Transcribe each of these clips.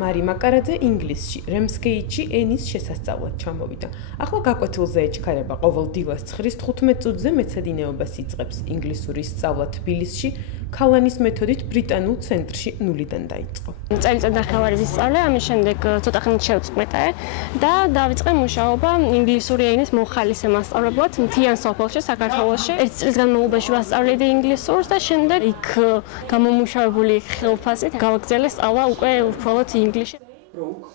მარი მაკარაძე ინგლისში, რემსგეითში ენის შესასწავლად ჩამოვიდა. ახლა გაკვეთილზე ეჩქარება ყოველ დილას 9:15 წუთზე მეცადინეობას იწყებს. ინგლისურის სწავლა თბილისში, ქალანის მეთოდით ბრიტანულ ცენტრში ნულიდან დაიწყო. წელიწად ნახევარი ვისწავლე, ამის შემდეგ ცოტა ხნით შევწყვეტე და დავიწყე მუშაობა ინგლისური ენის მოხალისე მასწავლებლად მთიან სოფელში, საქართველოში. ერთი წლის განმავლობაში ვასწავლედი ინგლისურს და შემდეგ იქ გამომუშავებული ხილფასით გავაგრძელე სწავლა უკვე უბრალოდ ინგლისში.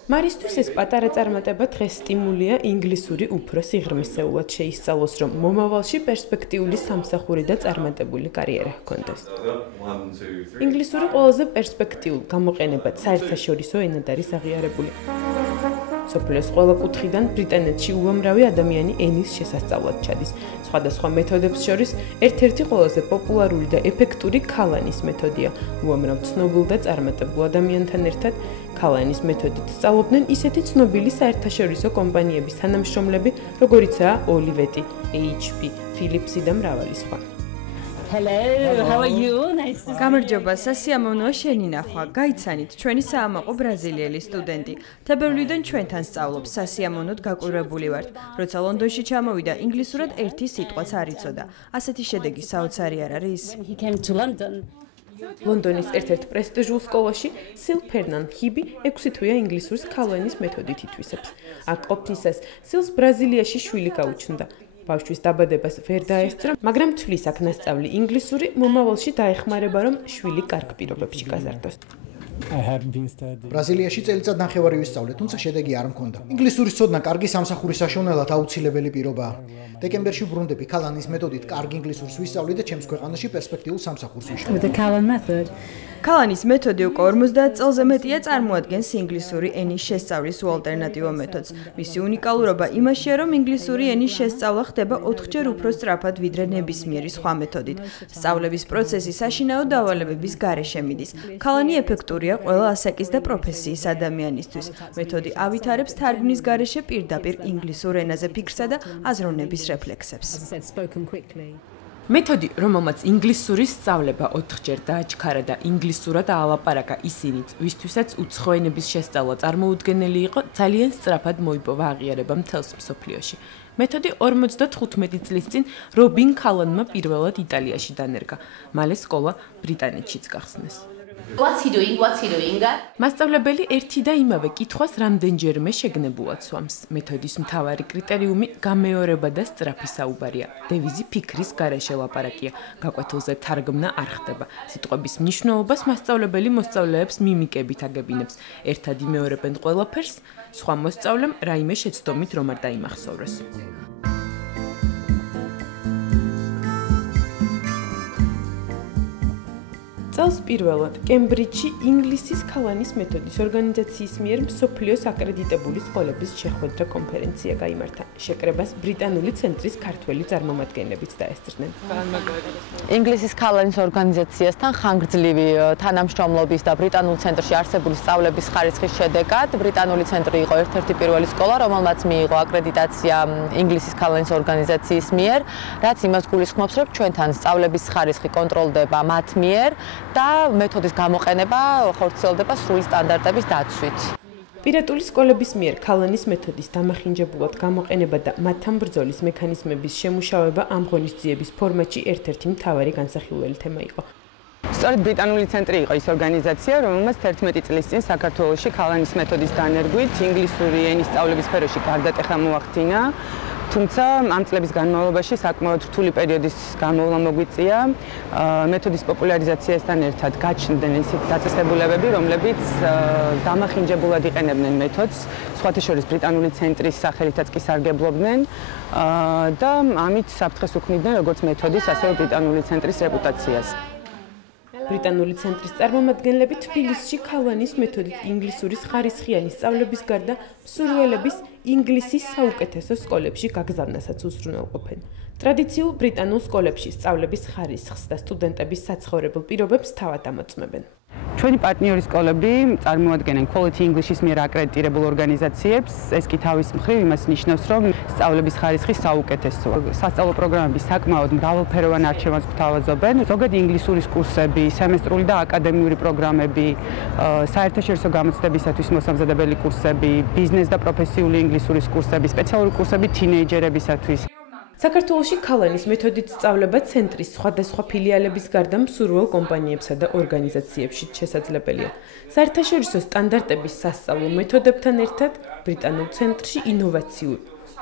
მარისთვის ეს პატარა წარმატება დღეს სტიმულია ინგლისური უფრო სიღრმისეულად შეისწავლოს, რომ მომავალში პერსპექტიული სამსახური და წარმატებული კარიერა ჰქონდეს. ინგლისური ყველაზე პერსპექტიულ გამოყენებად საერთაშორისო ენად არის აღიარებული. სოფლის ყველა კუთხიდან ბრიტანეთში უამრავი ადამიანი ენის შესასწავლად ჩადის. სხვადასხვა მეთოდებს შორის ერთ-ერთი ყველაზე პოპულარული და ეფექტური ქალანის მეთოდია. უამრავ ცნობილ და წარმატებულ ადამიანთან ერთად ქალანის მეთოდით სწავლობდნენ ისეთი ცნობილი საერთაშორისო კომპანიების თანამშრომლები, როგორიცაა ოლივეტი, HP, Philipsი და მრავალი სხვა. Hello, how are you? Nice to see you. გამარჯობა, სასიამოვნოა შენი ნახვა. გაიცანით, ჩვენი საამაყო ბრაზილიელი სტუდენტი. თებერვლიდან ჩვენთან სწავლობს, სასიამოვნოდ გაკვირვებული ვართ. როცა ლონდონში ჩამოვიდა, ინგლისურად ერთი სიტყვაც არ იცოდა. ასეთი შედეგი საოცარი არ არის? He came to London. ლონდონის ერთ-ერთ პრესტიჟულ სკოლაში სილ ფერნან ჰიბი 6 თვეა ინგლისურის ქალანის მეთოდით ითვისებს. აქ ყოფნისას სილს ბრაზილიაში შვილი გაუჩნდა. ბავშვის დაბადებას ვერ დაესწრო, მაგრამ თვლის აქ ნასწავლი ინგლისური მომავალში დაეხმარება, რომ შვილი კარგ პირობებში გაზარდოს. ბრაზილიაში წელიწად ნახევარი ვისწავლე, თუმცა შედეგი არ მქონდა. ინგლისურის ცოდნა კარგი სამსახურის საშუალებლად აუცილებელი პირობაა. დეკემბერში ბრუნდები ქალანის მეთოდით კარგი ინგლისურს ვისწავლი და ჩემს ქვეყანაში პერსპექტიულ სამსახურს ვიშვა. With the Kalan method. ქალანის მეთოდი უკვე 50 წელზე მეტია წარმოადგენს ინგლისური ენის შესწავლის უალტერნატივო მეთოდს. მისი უნიკალურობა იმაშია, რომ ინგლისური ენის შესწავლა ხდება 4-ჯერ უფრო სწრაფად, ვიდრე ნებისმიერი სხვა მეთოდით. სწავლების პროცესი საშინაო დავალებების გარეშე მიდის. ქალანი ეფექტურია ყველა ასაკის და პროფესიის ადამიანისთვის. მეთოდი ავითარებს თარგმნის გარეშე პირდაპირ ინგლისურ ენაზე ფიქრსა და აზროვნების რეფლექსებს. მეთოდი, რომელმაც ინგლისურის სწავლება 4-ჯერ დააჩქარა და ინგლისურად აალაპარაკა ისინიც, ვისთვისაც უცხო ენების შესწავლა წარმოუდგენელი იყო, ძალიან სწრაფად მოიპოვა აღიარება მთელს მსოფლიოში. მეთოდი 55 წლის წინ რობინ ქალანმა პირველად იტალიაში დანერგა. მალე სკოლა ბრიტანეთშიც გახსნეს. What's he doing? მასწავლებელი ერთი და იმავე კითხვას რამდენჯერმე შეგნებულად სვამს. მეთოდის მთავარი კრიტერიუმი გამეორება და სწრაფი საუბარია. დევიზი ფიქრის გარეშე ლაპარაკია. გაკვეთილზე თარგმნა არ ხდება. სიტყვების მნიშვნელობას მასწავლებელი მოსწავლეებს მიმიკებით აგებინებს. ერთად იმეორებენ ყველაფერს, სხვა მოსწავლემ რაიმე შეცდომით რომ არ დაიმახსოვრეს. წელს პირველად კემბრიჯში ინგლისის ქალანის მეთოდის ორგანიზაციის მიერ მსოფლიოს აკრედიტებული სკოლების შეხვედრა კონფერენცია გაიმართა. შეკრებას ბრიტანული ცენტრის ქართველი წარმომადგენლებიც დაესწრნენ. ინგლისის ქალანის ორგანიზაციასთან ხანგრძლივი თანამშრომლობის და ბრიტანულ ცენტრში არსებული სწავლების ხარისხის შედეგად ბრიტანული ცენტრი იყო ერთ-ერთი პირველი სკოლა, რომელმაც მიიღო აკრედიტაცია ინგლისის ქალანის ორგანიზაციის მიერ, რაც იმას გულისხმობს, რომ ჩვენთან სწავლების ხარისხი კონტროლდება მათ მიერ და მეთოდის გამოყენება ხორციელდება სრული სტანდარტების დაცვით. პირატული სკოლების მიერ ქალანის მეთოდის დამახინჯებულად გამოყენება და მათთან ბრძოლის მექანიზმების შემუშავება ამ ღონისძიების ფორმატში ერთ-ერთი მთავარი განსახილველი თემა იყო. სწორედ ბრიტანული ცენტრი იყო ის ორგანიზაცია, რომელმაც 11 წლის წინ საქართველოში ქალანის მეთოდის დანერგვით ინგლისური ენის სწავლების სფეროში გარდატეხა მოახდინა. თუმცა ამ წლების განმავლობაში საკმაოდ რთული პერიოდის განმავლობა მოგვიწია. მეთოდის პოპულარიზაციასთან ერთად გაჩნდნენ ისეთი დაწესებულებები, რომლებიც დამახინჯებულად იყენებდნენ მეთოდს, სხვათა შორის ბრიტანული ცენტრის სახელითაც კი სარგებლობდნენ და ამით საფრთხეს უქმნიდნენ როგორც მეთოდის, ასევე ბრიტანული ცენტრის რეპუტაციას. ბრიტანული ცენტრის წარმომადგენლები თბილისში ქალანის მეთოდით ინგლისურის ხარისხიანი სწავლების გარდა მსურველების ინგლისის საუკეთესო სკოლებში გაგზავნასაც უზრუნველყოფენ. ტრადიციულ ბრიტანულ სკოლებში სწავლების ხარისხს და სტუდენტების საცხოვრებელ პირობებს თავად ამოწმებენ. ჩვენი პარტნიორი სკოლები წარმოადგენენ Quality English-ის მიერ აკრედიტირებულ ორგანიზაციებს. ეს კი თავის მხრივ იმას ნიშნავს, რომ სწავლების ხარისხი საუკეთესოა. სასწავლო პროგრამები საკმაოდ მრავალფეროვან არჩევანს გვთავაზობენ. ზოგადი ინგლისურის კურსები, სემესტრული და აკადემიური პროგრამები, საერთაშორისო გამოცდებისათვის მოსამზადებელი კურსები, ბიზნეს და პროფესიული ინგლისურის კურსები, სპეციალური კურსები თინეიჯერებისათვის. საქართველოში ქალანის მეთოდით სწავლება ცენტრის სხვადასხვა ფილიალების გარდა მსურველ კომპანიებსა და ორგანიზაციებშიც შესაძლებელია. საერთაშორისო სტანდარტების სასწავლო მეთოდებთან ერთად ბრიტანულ ცენტრში ინოვაციურ,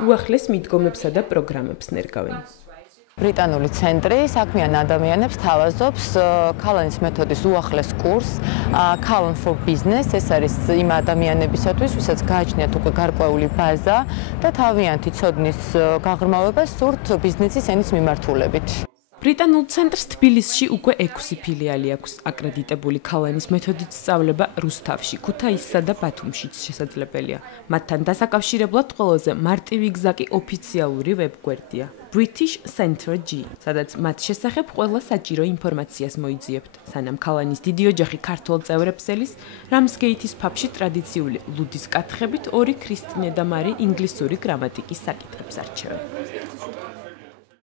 უახლეს მიდგომებსა და პროგრამებს ნერგავენ. ბრიტანული ცენტრი საქმიან ადამიანებს თავაზობს ქალანის მეთოდის უახლეს კურსს Callan for Business. ეს არის იმ ადამიანებისათვის, ვისაც გააჩნიათ უკვე გარკვეული ბაზა და თავიანთი ცოდნის გაღრმავება სურთ ბიზნესის ენის მიმართულებით. ბრიტანულ ცენტრს თბილისში უკვე 6 ფილიალი აქვს. აკრედიტებული ქალანის მეთოდით სწავლება რუსთავში, ქუთაისსა და ბათუმშიც შესაძლებელია. მათთან დასაკავშირებლად ყველაზე მარტივი გზა კი ოფიციალური ვებგვერდია. British Center G, სადაც მათ შესახებ ყველა საჭირო ინფორმაციას მოიძიებთ. სანამ ქალანის დიდი ოჯახი ქართულ წევრებს ელის, რამსგეითის ფაბში ტრადიციული ლუდის კათხებით 2 ქრისტინე და მარი ინგლისური გრამატიკის საკითხებს არჩევენ.